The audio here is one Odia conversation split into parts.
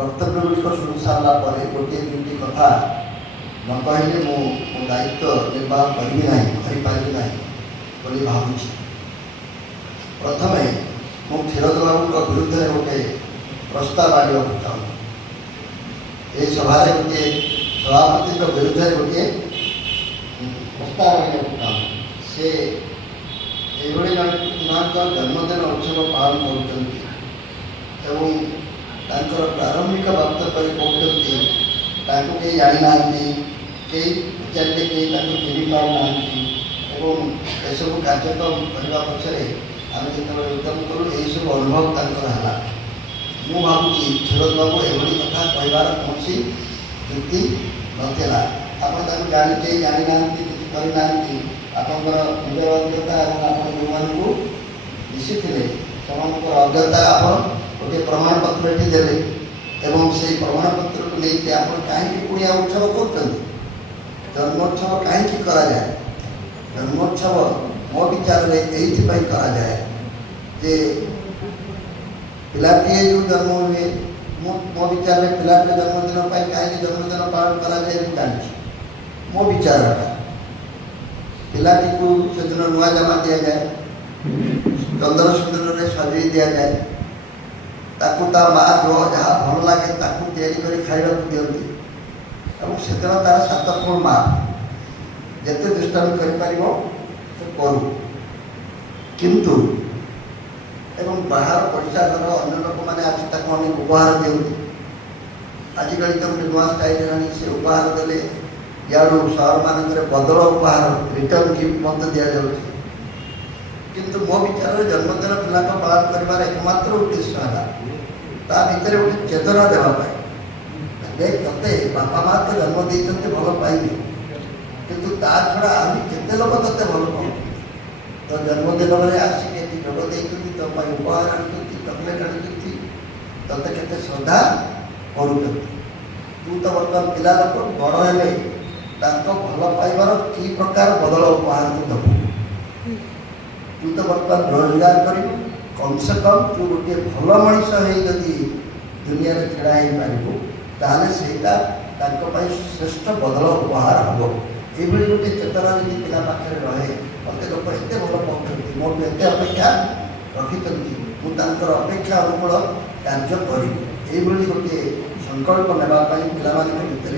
वक्तव्य गुड़िक शुणी सारा गोटे दुईटी कथा न कहले मो दायित्व निर्वाह करी ना बोली भावुँ। प्रथम मु क्षीरद बाबू विरुद्ध में गोटे प्रस्ताव आने चाहूँ। ये सभा गोटे सभापति विरुद्ध में गोटे प्रस्ताव आने चाहूँ। से जन्मदिन उत्सव पालन कर प्रारंभिक वक्तव्य कहते कहीं जानी ना कई पचारे कहीं चिन्ह पाना यू कार्यक्रम करने पक्षरे आम जो उद्यम करूँ यही सब अनुभव है। मु भावुँ क्षीरद बाबू एभली कथा कहबार कौन युक्ति नाला आप जानी जानी ना किसी करना आपंकर निजर अज्ञता आप जो मिशी थे से अज्ञता आप गोटे प्रमाण पत्र ये देते एवं से प्रमाण पत्र को लेकिन आप कहीं पुणिया उत्सव कर जन्मोत्सव कहीं कराए जन्मोत्सव मो विचार में यही कराए जे पिलाटीए जो जन्म हुए मो विचार में पिलाटी जन्मदिन कहीं जन्मदिन पालन कराए जानी मो विचार पिलाटी को से दिन नुआ जमा दि जाए चंद्र सुंदर सजई दि जाए ताकू ता माँ जो जहाँ भल लगे ताकू तैयारी खावा दिखती से दिन तार 7 फुट माँ जिते दुष्टामी करूँ किंतु एवं बाहर पड़ोसा घर अन्य लोक मैंने आसी अनेक उपहार दिखती आजिकल तो गोटे नुआ स्टाइल है से उपहार देले यारू सहर मानक बदल उपहार रिटर्न गिफ्ट मत दि जाऊँ किंतु मो विचार जन्मदिन पिला पालन कर एकमात्र उद्देश्य है ता भर गोटे चेतना देवाई देख ते बापा माँ तो जन्म देते भल पाइबे किंतु ता छड़ा आम केते लोक ते भल पाऊँ तो जन्मदिन में आसिक जोग देती तो उपहार आनी चॉकलेट आनी ते के श्रद्धा कर तू तो बर्तमान पिला लोक बड़ है भल पाइबार कि प्रकार बदल उपहार तू दबू तू तो बर्तमान रोजगार कर कम से कम तू गोटे भल मनीष जदि दुनिया में छड़ा हो पारू ताले से श्रेष्ठ बदल उपहार हम ये गोटे चेतना जी पिला पाखे रहे मत लोक एत भल पाँच मो एत अपेक्षा रखी मुझे अपेक्षा अनुकूल कार्य करी गोटे संकल्प नापी पिला भितर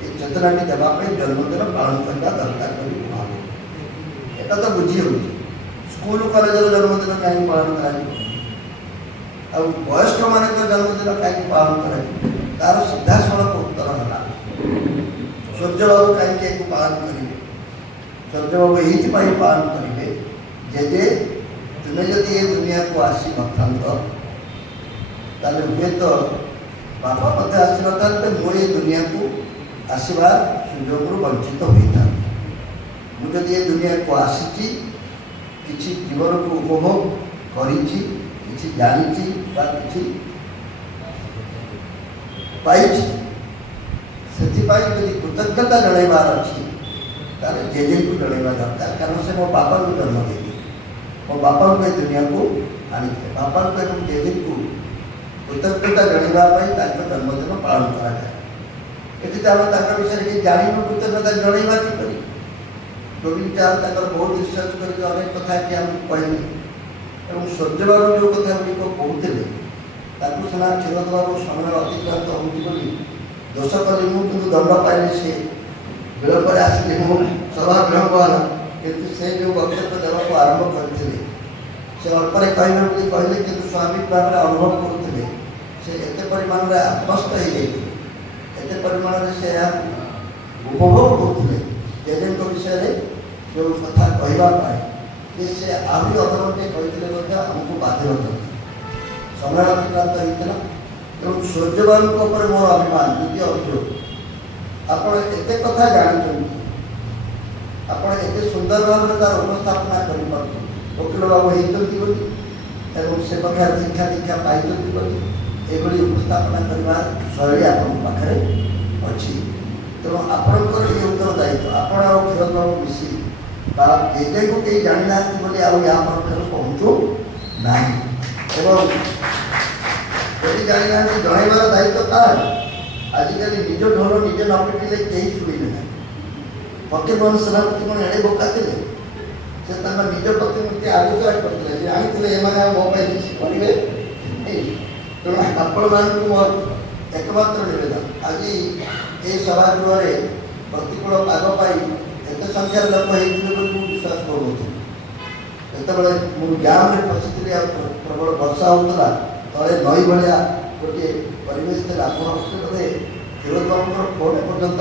ये चेतनाटी देवाई जन्मदिन पालन करने दरकार भाव एटा तो बुझी हो स्कूल कॉलेज जन्मदिन कहीं पालन कर वयस्क मान जन्मदिन कहीं पालन कर तार सीधा सड़क उत्तर है सूर्य बाबू कहीं पालन करेंगे सूर्य बाबू ये पालन करेंगे जे तुम्हें जब ये दुनिया को आसी न हुए तो बापा मत आसी ना मुझे दुनिया को आसवा सुजोग वंचित होता मुझे ये दुनिया को आसी किसी जीवन को उपभोग करी जानी पाई से कृतज्ञता जनइबार अच्छी जेजे को जनइबा दरकार कारण से मो बापा को जन्म देगी मो बापा को दुनिया को आनी बापा को एवं जेजे को कृतज्ञता जनइबाई जन्मदिन पालन कराए ये विषय कि जान कृतज्ञता जनइबा कि गोविंद चाल बहुत रिसर्च कर अनेक कथा कि कहले और सूर्य बाबू जो कथा गुड़िक कहते सीना क्षीरद बाबू समय अतिक्रांत होती दोष कली मुझे दंड पाइली सी विलंब आसिली सभा विलंब है कि से जो वक्तव्य देवाक आरंभ करते से अल्पे कहे कहले कि स्वाभाविक भाव में अनुभव करुले से एत परिमाण में आत्मस्थ हो जाते परिमाण से उपभोग करुले जेजे विषय जो कथा कहवाई से आहरी अधघंटे कहते आमको बाध्य समय अतिक्रांत होता तेणु सूर्यबाबू मोर अभिमान द्वितीय अभियोग आप एत कथा जानते आप एत सुंदर भाव में तार उपस्थापना कर वकील बाबू होती से प्रकार शिक्षा दीक्षा पाई ये उपस्थापना करने शैली आपरे अच्छी तेणु आपंकर ये उत्तरदायित्व आप क्षीरद बाबू मिसी जेजे को कहीं जानी ना यहाँ पहुँचू ना जाना जनइबार दायित्व कार आजिकल निज ढोल निजे न पिटिले कहीं शुणे ना फकीरमोहन सेनापति कौन एड़े बोका थे से निज प्रतिमूर्ति आविष्कार करते जानी मो किसी करेंगे तेणु आपण मान मोर एकमात्र निवेदन आज ये सभागृह प्रतिकूल पाग पाई एत संख्यार लोक होते विश्वास करूँ जिते गाँव में पशिली प्रबल वर्षा होता तले नई भाया गोटे परिवेश थे बोधे फिरोज बाबू फोन एपर्तंत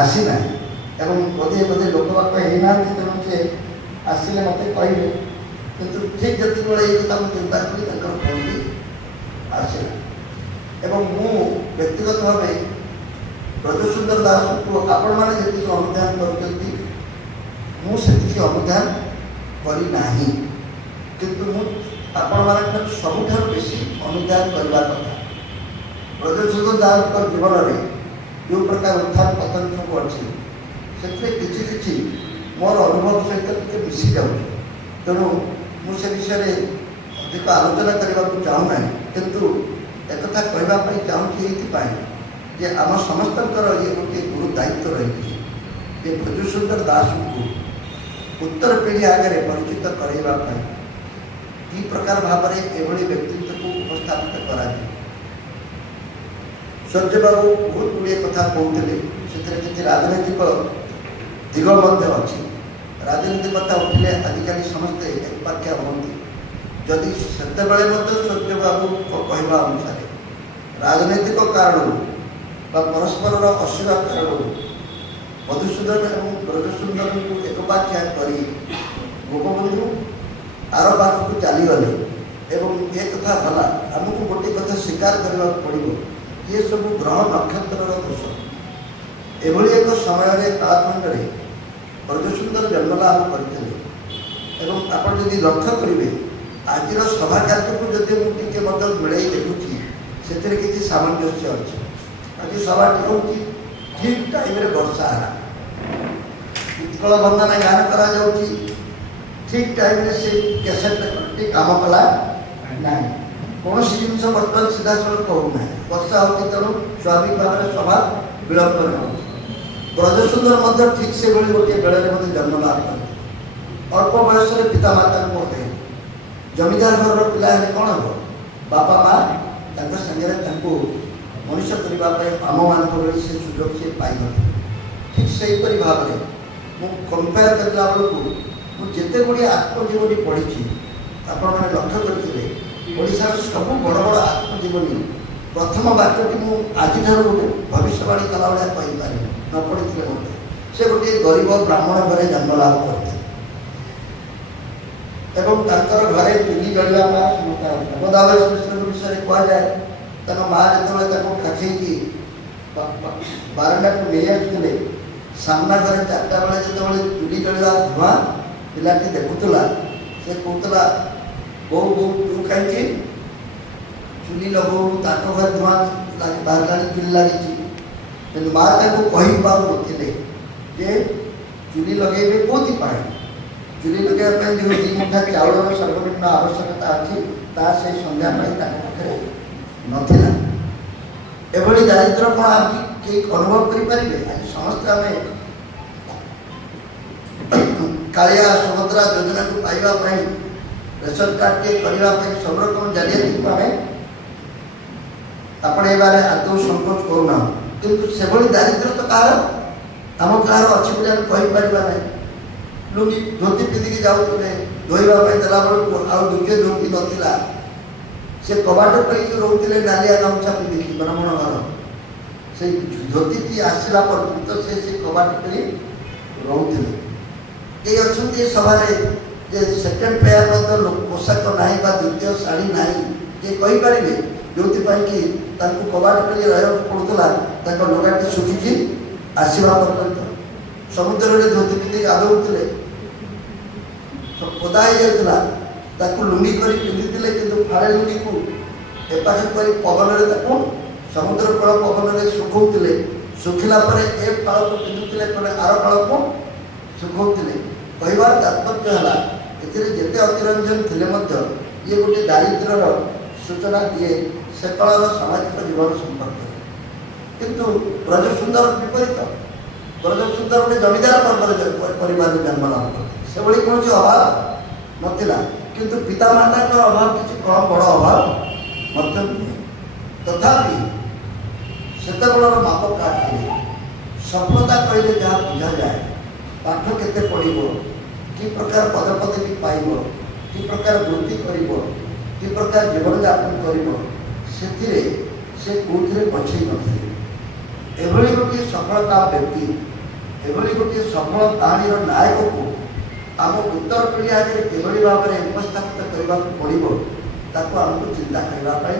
आसीना बोधे बोधे लोक बाप होना तेणु से आसिले मत कहे कि ठीक जिते बड़े ये कथा चिंता करी फोन भी आसला एवं मु व्यक्तिगत भाव ब्रजसुंदर दास को आपण मैंने जी अनुधान कर अनुधान करना किंतु आपण मान सबुठ बेसी अनुधान करने कथा ब्रजसुंदर दास जीवन में जो प्रकार उत्थान पतन सब अच्छे से मोर अनुभव सहित मिसी जाऊँ तेणु मुझे विषय अधिक आलोचना करने को चाहूना किंतु एक कथा कहवाई चाहूँगी ये आम समस्त ये गोटे गुरु दायित्व रही ये ब्रजसुंदर दास को उत्तर पीढ़ी आगे परिचित करवाई कि प्रकार भाव में एभली व्यक्तित्व को उपस्थापित करा सूर्य बाबू बहुत गुड़े कथा कहते किसी राजनैतिक दिग अच्छी राजनीति कथा उठिले आजिकल समस्ते एकपाख्या हमें जदि से सूर्य बाबू कहवा अनुसार राजनैतिक कारण परस्पर अशिवा कारण मधुसूदन और ब्रजसुंदर को एकपाख्या कर गोपबंधु आर पाख को चलीगले ये कथा भला आमको गोटे कथा स्वीकार करने पड़ो ये सब ग्रह नक्षत्र दोष एभली एक समय कालखंड में ब्रजसुंदर जन्मलाभ करते आप लक्ष्य करेंगे आज सभा कार्य को जब मुझे मिले देखुची से किसी सामंजस्य अच्छे आज सभाटी हो ठीक टाइम वर्षा है उत्कल वंदना गान करा ठीक टाइम से कैसेट रिकॉर्ड काम कला ना कौन जिन बर्तमान सीधा सड़क कहूना वर्षा होती तेणु स्वाभाविक भाव में सभा विलंब ब्रजसुंदर ठीक से गोटे बेड़े मत जन्म लाभ कर अल्प बयस पितामाता को जमीदार घर पिला कौन हम बापा माँ सागर मनुष्य करने आम मान से सुजोग से पाई ठीक से भाव में मुझे कंपेयर करला बेलू मुझे गुड़े आत्मजीवनी पढ़ी आपण मैंने लक्ष्य करते ओडार सब बड़ बड़ आत्मजीवनी प्रथम वाक्यटी मुझे आज गोटे भविष्यवाणी कला भाया कहीपर न पढ़ी मत से गोटे गरीब ब्राह्मण घरे जन्म लाभ करते घरे चुली जलवा नवदावेश मिश्र विषय कह जाए माँ जो ठाकई बारंडा को नहीं आसते सामना घरे 4टा बेले जो चुली जलवा धुआं पिलाटी देखुला से कहला बो बो तू कहीं चुली लगो ताक घर धुआं बाहर चुली लगी कि माँ को कही पाते जे चुली लगे कौन पाए चुली लगे जो 2 मुठा चाउल सर्वनिम्न आवश्यकता अच्छी से संध्या पाखे नाला एभली दारिद्र कौन आप अनुभव करें आज समस्त आम कालिया सुभद्रा योजना को पाइबा रेशन कार्ड टे करने सब रकम जालियाती को आपणेबार आदौ संकोच करूना किंतु से दारिद्र तो कह आम कह अच्छी कहीपर ना लुंगी धोती पिंधिकी जाऊे धोवाई देला बेलू आउ द्वितीय धोती नाला से कबाट कहीं रोते नालिया गामछा पिंधिकी ब्राह्मण घर से धोती आसला पर्यंत से कबाट कहीं रोते ये अच्छा सभा जे सेकेंड पेयर पोशाक ना द्वितीय शाढ़ी ना ये कहीपर जो कि कबाट कर रहा पड़ूला लुगाटी सुखिकी आसवा पर्यंत समुद्र में धोती पिंधिकी गाधौले ओदा हो लुंगी कर पिंधि कि फाड़े लुंगी को एपाख कर पवन समुद्र कूल पवन में सुखौले सुखिला ए फाड़ को पिंधुले आर फाड़ को सुखौले कहबार तात्पर्य है जिते अतिरंजन थे ये गोटे दारिद्र सूचना दिए से कालर सामाजिक जीवन संपर्क किंतु ब्रजसुंदर विपरीत ब्रजसुंदर गोटे जमीदार परिवार जन्म लाभ करते से भाई कौन अभाव नाला किंतु पितामाता अभाव किसी कम बड़ अभाव नुहे तथापि सेतबेलर माप काटे सफलता कहले जहाँ बुझा जाए पाठ केते पढ़ो कि प्रकार पदपदवी पाइब कि प्रकार वृत्ति कर कि प्रकार जीवन यापन कर से कौन पछई नभली गोटे सफलता व्यक्ति एभली गोटे सफल कहानी नायक को आम उत्तर पीढ़ी आगे किभली भाव में उपस्थापित करने पड़ो ताको आमको चिंता करने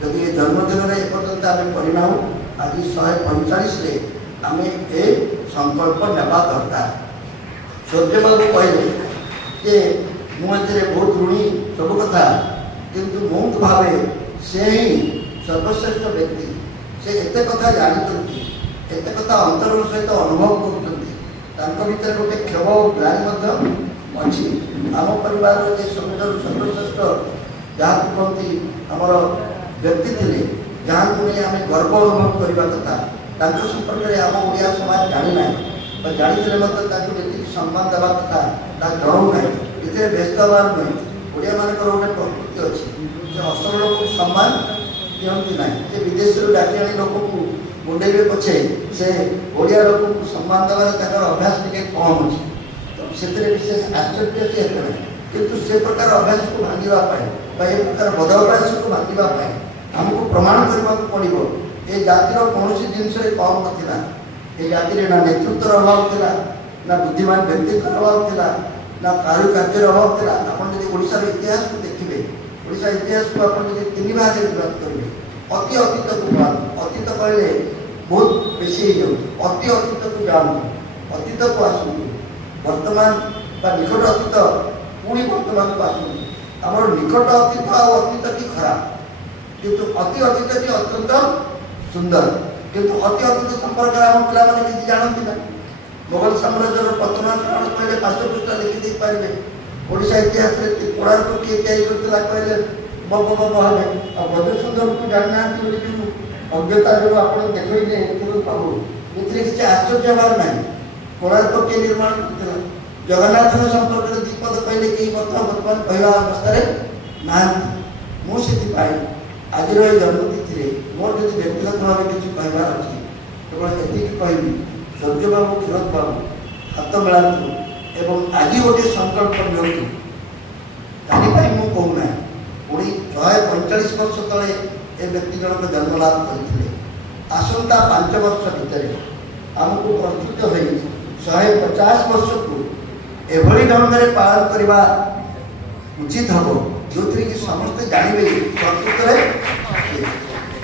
जदि ये जन्मदिन में एपर्यंत आम करना आज 145 आम ए संकल्प नेबा दरकार सूर्यबाबू कहले जे मुझे बहुत ऋणी सब कथा किंतु मूक भाव से ही सर्वश्रेष्ठ व्यक्ति से एत कथा जानी एत कथा अंतर सहित अनुभव कर गोटे क्षोभ और ग्लानि अच्छी आम परिवार जे सबुठ सर्वश्रेष्ठ जहाँ कहती आमर व्यक्ति थे जहाँ को नहीं आम गर्व अनुभव करने कथा संपर्क में आम ओडिया समाज जानी ना जानी जी सम्मान देवा कथा जनाऊ ना इतने व्यस्त हबार नुहे ओडिया मानक गोटे प्रकृति अच्छी असल लोक सम्मान दिखती ना विदेश डाकी आनी लोक को मुंडेबे पछे से ओडिया लोक को सम्मान देवार अभ्यास टे कम अच्छे तो से विशेष आश्चर्य किंतु से प्रकार अभ्यास को भांगापी प्रकार बदअभ्यास को भांगापी आमको प्रमाण करने पड़ो ये जातिर कौन जिनस कम नाला ये जाति ना नेतृत्व अभाव था ना बुद्धिमान व्यक्तित्व अभाव था ना कारुकार्य अभाव था आपशार इतिहास को देखिए ओडिशा इतिहास को आप तीन भाग में विभाग करेंगे अति अतीत को अतीत कहले बहुत बेसी अति अतीत को जाऊँ अतीत को आसू वर्तमान निकट अतीत पुणी वर्तमान को आसू आम निकट अतीत अतीत की खराब किंतु अति अतीत की अत्यंत सुंदर किंतु अति अतीत संपर्क आम पिला किसी जानती ना मुगल साम्राज्य पतन कहले 5 पृष्ठा लिखि पारे ओडिशा इतिहास कोणार्क किए या कहले बब बब हे ब्रजसुंदर को जाना अज्ञता जो आप देखने प्रभु ये किसी आश्चर्य हबार ना कोणार्क किए निर्माण करते जगन्नाथ संपर्क में दीपद कहले कि बर्तमान कहवा अवस्था ना मुझे आज जन्मतिथि मोर जो व्यक्तिगत भाव किसी कहबार अच्छी केवल ये कहबी सूर्य बाबू क्षीरद बाबू हाथ मिलातु एवं आज गोटे संकल्प नियंतु जानी मु कहूना पुणी 145 वर्ष तले ए व्यक्ति जनक जन्म लाभ करते आसंता 5 वर्ष भितर आमको प्रस्तुत हो 150 वर्ष को एभली ढंग से पालन करवा उचित हम जो कि समस्ते जानवे प्रस्तुत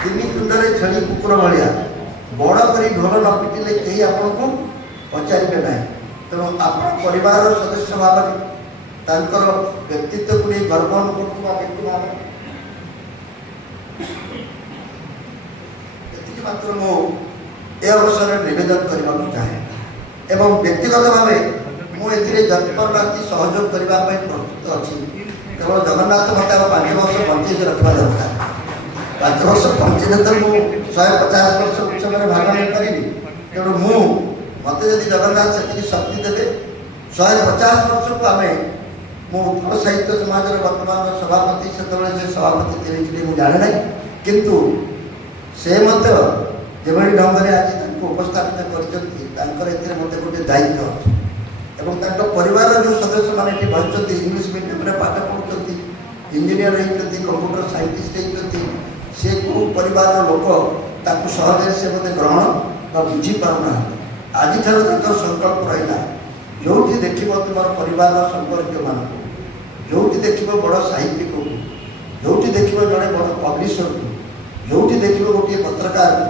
तीन तुंडे छेली कुकुर भाया बड़ कर ढोल न पिटिले कहीं आपन को पचारे ना तेणु आप परिवार सदस्य भाव तांकर व्यक्तित्व को नहीं गर्व अनुभव व्यक्ति भाव मात्र मुझे अवसर निवेदन करने चाहे एवं व्यक्तिगत भाव मुझे जन्मराति सहयोग करने प्रस्तुत अच्छी केवल जगन्नाथ मत 5 वर्ष बंचे रखा दरकार 5 वर्ष बंचे तो मुझे 150 वर्ष उत्सव में भाग नहीं पारि तेणु मत जब जगन्नाथ से शक्ति देते 150 वर्ष को आम उत्कल साहित्य समाज वर्तमान सभापति से सभापति मुझे जाने ना किंतु से मत जो ढंग से आज उपस्थापित कर गोटे दायित्व एवं परिवार जो सदस्य मैंने बचते इंग्लीश मीडियम पाठ पढ़ुं इंजीनियर होती कंप्यूटर साइंटिस्ट होती से को परिवार लोक सहज से मत ग्रहण बुझीपारना आज संकल्प रहा जो देख तुम परिवार संपर्क मान जो देख बड़ साहित्यिक को जो देख जड़े बड़ पब्लिशर को जो देख गोटे पत्रकार को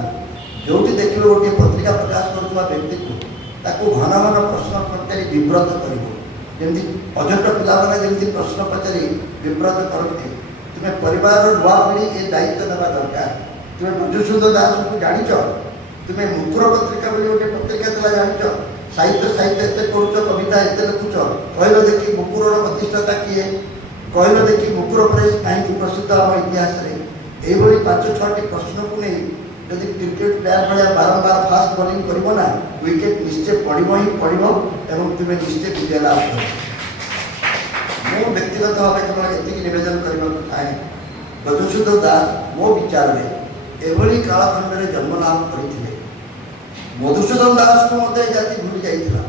जो देख गोटे पत्रिका प्रकाश करुवा व्यक्ति को ताको घन घन प्रश्न पचारि विव्रत करमती अजट पाने प्रश्न पचारि विव्रत करते तुम्हें परिवार नुआ पीढ़ी ये दायित्व देवा दरकार तुम्हें मधुसूदन दास को जान तुम्हें मुकुर पत्रिका गोटे पत्रिका था जान साहित्य साहित्य एत कर कविता एत लिखुच कहल देखी मुकुर प्रतिष्ठाता किए कहल देखी मुकुर प्रेस कहीं प्रसिद्ध आम इतिहास এইভাবে 5-6টি প্রশ্নକୁ ନେଇ ଯଦି କ୍ରିକେଟ ପ୍ଲେୟାର ଭଳିଆ ବାରମ୍ବାର ଫାଷ୍ଟ ବୋଲିଂ କରିବ ନା ୱିକେଟ ନିଶ୍ଚୟ ପଡ଼ିବ ହିଁ ପଡ଼ିବ ଏବଂ ତୁମେ ନିଶ୍ଚୟ ବିଜୟ ଲାଭ କରିବ। ମୁଁ ବ୍ୟକ୍ତିଗତ ଭାବେ କେବଳ ଏତିକି ନିବେଦନ କରିବାକୁ ଚାହେଁ, ମଧୁସୂଦନ ଦାସ ମୋ ବିଚାରରେ ଏଭଳି କାଳଖଣ୍ଡରେ ଜନ୍ମ ଲାଭ କରିଥିଲେ। ମଧୁସୂଦନ ଦାସକୁ ମଧ୍ୟ ଏ ଜାତି ଭୁଲି ଯାଇଥିଲା।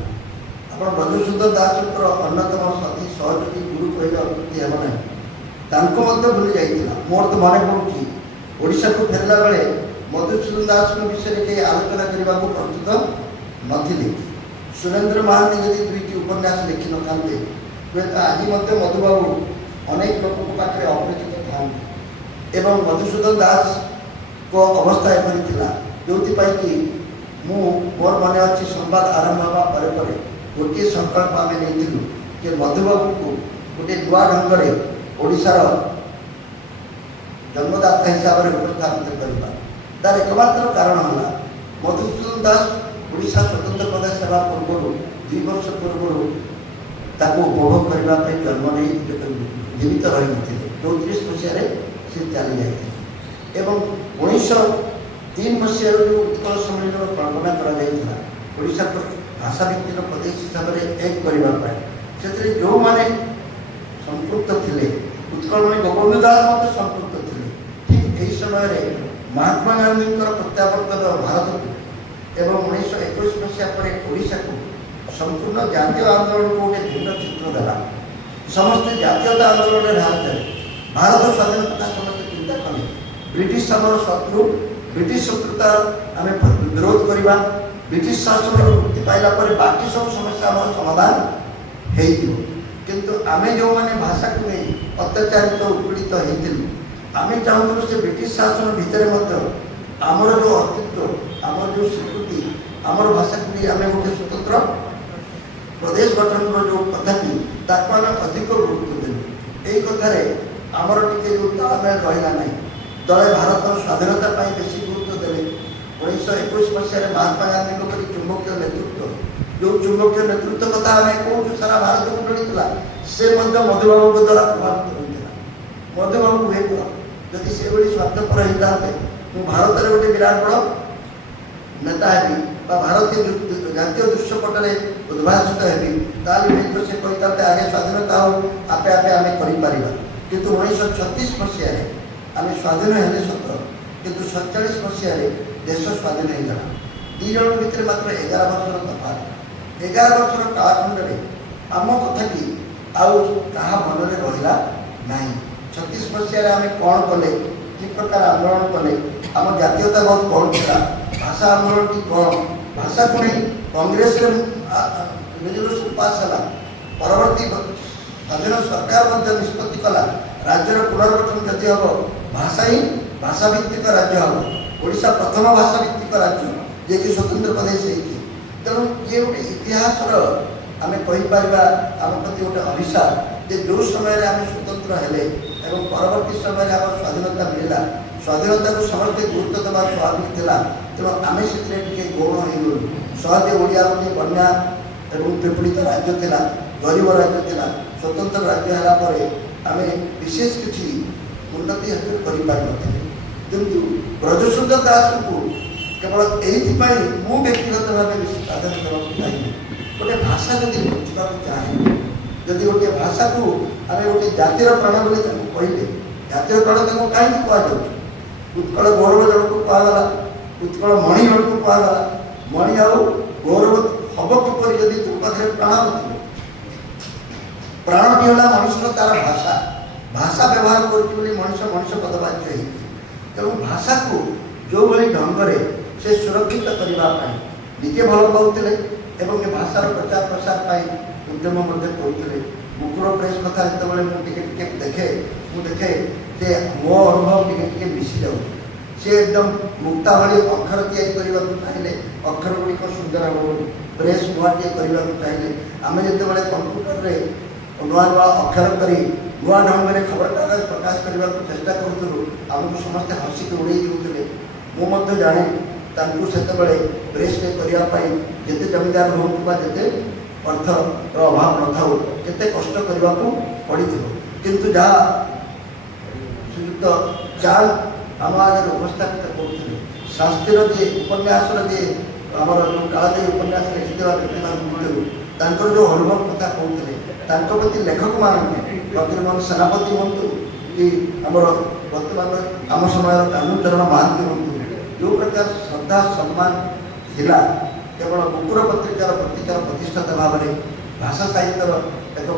ଆପଣ ମଧୁସୂଦନ ଦାସଙ୍କର ଅନ୍ୟତମ ସାଥୀ ସହଯୋଗୀ ଗୁରୁ କହିବା ଅତ୍ୟୁକ୍ତି ହେବ ନାହିଁ, ତାଙ୍କୁ ମଧ୍ୟ ଭୁଲି ଯାଇଥିଲା। ମୋର ତ ମନେ ପଡ଼ୁଛି ଓଡ଼ିଶାକୁ ଫେରିଲା ବେଳେ ମଧୁସୂଦନ ଦାସଙ୍କ ବିଷୟରେ କେହି ଆଲୋଚନା କରିବାକୁ ପ୍ରସ୍ତୁତ ନଥିଲେ। ସୁରେନ୍ଦ୍ର ମହାନ୍ତି ଯଦି 2ଟି ଉପନ୍ୟାସ ଲେଖିନଥାନ୍ତେ ହୁଏତ ଆଜି ମଧ୍ୟ ମଧୁବାବୁ ଅନେକ ଲୋକଙ୍କ ପାଖରେ ଅପରିଚିତ ଥାନ୍ତି। ଏବଂ ମଧୁସୂଦନ ଦାସଙ୍କ ଅବସ୍ଥା ଏପରି ଥିଲା ଯେଉଁଥିପାଇଁ କି ମୋର ମନେ ଅଛି ସମ୍ବାଦ ଆରମ୍ଭ ହେବା ପରେ ପରେ ଗୋଟିଏ ସଂକଳ୍ପ ଆମେ ନେଇଥିଲୁ ଯେ ମଧୁବାବୁଙ୍କୁ ଗୋଟିଏ ନୂଆ ଢଙ୍ଗରେ ଓଡ଼ିଶାର ଜନ୍ମଦାତା ହିସାବରେ ଉପସ୍ଥାପିତ କରିବା। ତାର ଏକମାତ୍ର କାରଣ ହେଲା ମଧୁସୂଦନ ଦାସ ଓଡ଼ିଶା ସ୍ୱତନ୍ତ୍ର ପ୍ରଦେଶ ହେବା ପୂର୍ବରୁ 2 ବର୍ଷ ପୂର୍ବରୁ ତାକୁ ଉପଭୋଗ କରିବା ପାଇଁ ଜନ୍ମ ନେଇ ଜୀବିତ ରହିନଥିଲେ। 34 ମସିହାରେ ସେ ଚାଲି ଯାଇଥିଲେ ଏବଂ 1903 ମସିହାରୁ ଯେଉଁ ଉତ୍କଳ ସମ୍ମିଳନୀର କଳ୍ପନା କରାଯାଇଥିଲା ଓଡ଼ିଶାକୁ ଭାଷାଭିତ୍ତିକ ପ୍ରଦେଶ ହିସାବରେ ଏକ କରିବା ପାଇଁ, ସେଥିରେ ଯେଉଁମାନେ ସମ୍ପୃକ୍ତ ଥିଲେ ଉତ୍କଳମଣି ଗୋପବନ୍ଧୁ ଦାସ ମଧ୍ୟ ସମ୍ପୃକ୍ତ ଥିଲେ। ଠିକ୍ ଏହି ସମୟରେ ମହାତ୍ମା ଗାନ୍ଧୀଙ୍କର ପ୍ରତ୍ୟାବର୍ତ୍ତନ ଭାରତକୁ ଏବଂ 1921 ମସିହା ପରେ ଓଡ଼ିଶାକୁ ସମ୍ପୂର୍ଣ୍ଣ ଜାତୀୟ ଆନ୍ଦୋଳନକୁ ଗୋଟେ ଭିନ୍ନ ଚିତ୍ର ଦେଲା। ସମସ୍ତେ ଜାତୀୟତା ଆନ୍ଦୋଳନରେ ଭାଗ ନେଲେ। ଭାରତ ସ୍ୱାଧୀନତା ସମସ୍ତେ ଚିନ୍ତା କଲେ ବ୍ରିଟିଶ ଆମର ଶତ୍ରୁ, ବ୍ରିଟିଶ ଶତ୍ରୁତା ଆମେ ବିରୋଧ କରିବା, ବ୍ରିଟିଶ ଶାସନରୁ ମୁକ୍ତି ପାଇଲା ପରେ ବାକି ସବୁ ସମସ୍ୟା ଆମର ସମାଧାନ ହେଇଯିବ। କିନ୍ତୁ ଆମେ ଯେଉଁମାନେ ଭାଷାକୁ ନେଇ ଅତ୍ୟାଚାରିତ ଉତ୍ପୀଡ଼ିତ ହେଇଥିଲୁ, ଆମେ ଚାହୁଁଥିଲୁ ସେ ବ୍ରିଟିଶ ଶାସନ ଭିତରେ ମଧ୍ୟ ଆମର ଯେଉଁ ଅସ୍ତିତ୍ୱ, ଆମର ଯେଉଁ ସ୍ୱୀକୃତି, ଆମର ଭାଷାକୁ ନେଇ ଆମେ ଗୋଟେ ସ୍ୱତନ୍ତ୍ର ପ୍ରଦେଶ ଗଠନର ଯେଉଁ କଥାଟି ତାକୁ ଆମେ ଅଧିକ ଗୁରୁତ୍ୱ ଦେଲୁ। ଏଇ କଥାରେ ଆମର ଟିକେ ଯେଉଁ ତାଳମେଳ ରହିଲା ନାହିଁ। ଦଳେ ଭାରତର ସ୍ୱାଧୀନତା ପାଇଁ ବେଶୀ ଗୁରୁତ୍ୱ ଦେଲେ। 1921 ମସିହାରେ ମହାତ୍ମା ଗାନ୍ଧୀଙ୍କ ପରି ଚୁମ୍ବକୀୟ ନେତୃତ୍ୱ, ଯେଉଁ ଚୁମ୍ବକୀୟ ନେତୃତ୍ୱ କଥା ଆମେ କହୁଛୁ ସାରା ଭାରତକୁ ମିଳିଥିଲା, ସେ ମଧ୍ୟ ମଧୁବାବୁଙ୍କ ଦ୍ୱାରା ପ୍ରଭାବିତ ହୋଇଥିଲା। ମଧୁବାବୁ ହୁଏତ ଯଦି ସେଭଳି ସ୍ୱାର୍ଥପର ହେଇଥାନ୍ତେ ମୁଁ ଭାରତରେ ଗୋଟେ ବିରାଟ ବଡ଼ ନେତା ହେବି ବା ଭାରତୀୟ ଜାତୀୟ ଦୃଶ୍ୟପଟରେ ଉଦ୍ଭାସିତ ହେବି, ତାହେଲେ ହୁଏତ ସେ କହିଥାନ୍ତେ ଆଗେ ସ୍ୱାଧୀନତା ହଉ, ଆପେ ଆପେ ଆମେ କରିପାରିବା। କିନ୍ତୁ 1936 ମସିହାରେ ଆମେ ସ୍ୱାଧୀନ ହେଲେ ସତ, କିନ୍ତୁ 47 ମସିହାରେ ଦେଶ ସ୍ୱାଧୀନ ହେଇଗଲା। 2 ଜଣଙ୍କ ଭିତରେ ମାତ୍ର 11 ବର୍ଷର ତଫାତ। 11 ବର୍ଷର କାଳଖଣ୍ଡରେ ଆମ କଥାଟି ଆଉ କାହା ମନରେ ରହିଲା ନାହିଁ। 36 ମସିହାରେ ଆମେ କ'ଣ କଲେ, କି ପ୍ରକାର ଆନ୍ଦୋଳନ କଲେ, ଆମ ଜାତୀୟତାବାଦ କ'ଣ ଥିଲା, ଭାଷା ଆନ୍ଦୋଳନଟି କ'ଣ, ଭାଷାକୁ ନେଇ କଂଗ୍ରେସରେ ରେଜଲ୍ୟୁସନ୍ ପାସ୍ ହେଲା। ପରବର୍ତ୍ତୀ ସ୍ୱାଧୀନ ସରକାର ମଧ୍ୟ ନିଷ୍ପତ୍ତି କଲା ରାଜ୍ୟର ପୁନର୍ଗଠନ ଯଦି ହେବ ଭାଷା ହିଁ ଭାଷାଭିତ୍ତିକ ରାଜ୍ୟ ହେବ। ଓଡ଼ିଶା ପ୍ରଥମ ଭାଷାଭିତ୍ତିକ ରାଜ୍ୟ ଯିଏକି ସ୍ୱତନ୍ତ୍ର ପ୍ରଦେଶ ହେଇଛି। ତେଣୁ ଇଏ ଗୋଟେ ଇତିହାସର ଆମେ କହିପାରିବା ଆମ ପ୍ରତି ଗୋଟେ ଅଭିଶାପ ଯେ ଯେଉଁ ସମୟରେ ଆମେ ସ୍ୱତନ୍ତ୍ର ହେଲେ ଏବଂ ପରବର୍ତ୍ତୀ ସମୟରେ ଆମର ସ୍ୱାଧୀନତା ମିଳିଲା, ସ୍ୱାଧୀନତାକୁ ସମସ୍ତେ ଗୁରୁତ୍ୱ ଦେବା ସ୍ୱାଭାବିକ ଥିଲା। ତେଣୁ ଆମେ ସେଥିରେ ଟିକେ ଗୌଣ ହେଇଗଲୁ। ସହଜେ ଓଡ଼ିଆ ଗୋଟିଏ ବନ୍ୟା ଏବଂ ପୀଡ଼ିତ ରାଜ୍ୟ ଥିଲା, ଗରିବ ରାଜ୍ୟ ଥିଲା। ସ୍ୱତନ୍ତ୍ର ରାଜ୍ୟ ହେଲା ପରେ ଆମେ ବିଶେଷ କିଛି ଉନ୍ନତି ହାସଲ କରିପାରିନଥିଲେ। କିନ୍ତୁ ବ୍ରଜସୁନ୍ଦର ଦାସଙ୍କୁ କେବଳ ଏଇଥିପାଇଁ ମୁଁ ବ୍ୟକ୍ତିଗତ ଭାବେ ବେଶୀ ପ୍ରାଧାନ୍ୟ ଦେବାକୁ ଚାହିଁବି। ଗୋଟେ ଭାଷା ଯଦି ବୁଝିବାକୁ ଚାହେଁ, ଯଦି ଗୋଟିଏ ଭାଷାକୁ ଆମେ ଗୋଟେ ଜାତିର ପ୍ରାଣ ବୋଲି ତାକୁ କହିଲେ, ଜାତିର ପ୍ରାଣ ତାକୁ କାହିଁକି କୁହାଯାଉଛି? ଉତ୍କଳ ଗୌରବ ଜଣକୁ କୁହାଗଲା, ଉତ୍କଳ ମଣି ଜଣକୁ କୁହାଗଲା। ମଣି ଆଉ ଗୌରବ ହବ କିପରି ଯଦି ତୋ ପାଖରେ ପ୍ରାଣ ନଥିବ? ପ୍ରାଣଟି ହେଲା ମଣିଷର ତାର ଭାଷା। ଭାଷା ବ୍ୟବହାର କରୁଛି ବୋଲି ମଣିଷ ପଦବାଚ୍ୟ ହେଇଛି। ତେଣୁ ଭାଷାକୁ ଯେଉଁଭଳି ଢଙ୍ଗରେ ସେ ସୁରକ୍ଷିତ କରିବା ପାଇଁ ନିଜେ ଭଲ ପାଉଥିଲେ ଏବଂ ଏ ଭାଷାର ପ୍ରଚାର ପ୍ରସାର ପାଇଁ ଉଦ୍ୟମ ମଧ୍ୟ କରୁଥିଲେ। ମୁକୁର ପ୍ରେସ୍ କଥା ଯେତେବେଳେ ମୁଁ ଟିକେ ଦେଖେ, ମୁଁ ଦେଖେ ଯେ ମୋ ଅନୁଭବ ଟିକେ ମିଶି ଯାଉଛି। ସେ ଏକଦମ ମୁକ୍ତା ଭଳି ଅକ୍ଷର ତିଆରି କରିବାକୁ ଚାହିଁଲେ, ଅକ୍ଷର ଗୁଡ଼ିକ ସୁନ୍ଦର ହେବ। ପ୍ରେସ୍ ନୂଆଟିଏ କରିବାକୁ ଚାହିଁଲେ, ଆମେ ଯେତେବେଳେ କମ୍ପ୍ୟୁଟରରେ ନୂଆ ନୂଆ ଅକ୍ଷର କରି ନୂଆ ଢଙ୍ଗରେ ଖବରକାଗଜ ପ୍ରକାଶ କରିବାକୁ ଚେଷ୍ଟା କରୁଥିଲୁ, ଆମକୁ ସମସ୍ତେ ହସିକି ଉଡ଼େଇ ଦେଉଥିଲେ। ମୁଁ ମଧ୍ୟ ଜାଣେ ତାଙ୍କୁ ସେତେବେଳେ ପ୍ରେସ୍ରେ କରିବା ପାଇଁ ଯେତେ ଜମିଦାର ହୁଅନ୍ତୁ ବା ଯେତେ ଅର୍ଥର ଅଭାବ ନଥାଉ, କେତେ କଷ୍ଟ କରିବାକୁ ପଡ଼ିଥିବ। କିନ୍ତୁ ଯାହା ଶ୍ରୀଯୁକ୍ତ ଚାନ୍ଦ आम आगे उपस्थापित करते शास्त्रीर जी उपन्यासर जी आम जो कालदेवी उपन्यास लिखिता व्यक्ति जो अनुभव कथा कहते प्रति लेखक मान फकीरमोहन सेनापति हूँ कि आमर बर्तमान आम समय कानूचरण महांती हूँ जो प्रकार श्रद्धा सम्मान थिला केवल मुकुर पत्रिकार पत्रिकार प्रतिष्ठाता भाव में भाषा साहित्यर एक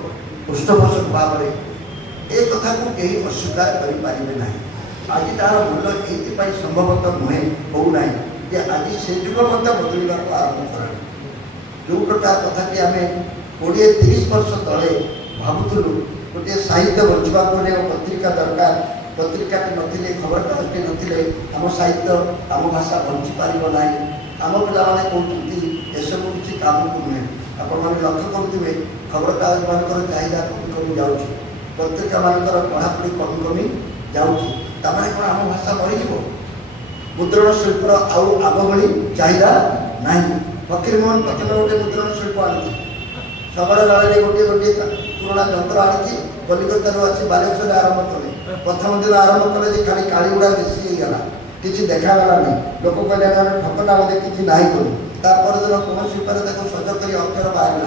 पृष्ठपोषक भाव में ए कथा को कहीं अस्वीकार करें आज तार मूल्य ये संभवतः नुहे होना कि आज से जुग बदलवा आरंभ कर जो प्रकार कथा कि आम 20-30 वर्ष तले भावुलु गोटे साहित्य बचवा पत्रिका दरकार पत्रिका नी खबरकागज नी आम साहित्य आम भाषा बंची पार ना आम पिला कहते एसबू किसी काम को नुहे आपण मैंने लक्ष्य करुवे खबरकागज मान चाहिदा कमी कमी जा पत्रिका मान पढ़ापढ़ी कमी कमी जाऊँगी कौन आम भाषा बढ़ी मुद्रण शिल्पर आउ आग भली चाहिदा ना फकीरमोहन प्रथम गोटे मुद्रण शिल्प आनी शबर गाड़ी गोटे गोटे पुराणा यंत्र आनी कलिकतार आसी बालेश्वर आरंभ कले प्रथम दिन आरंभ कले खाली कालीगुड़ा बेसी होगा किसी देखागला नहीं लोक कहले ठकटा बोले किसी ना कलु तापर दिन कौन शिल्प सज कर अक्षर बाहर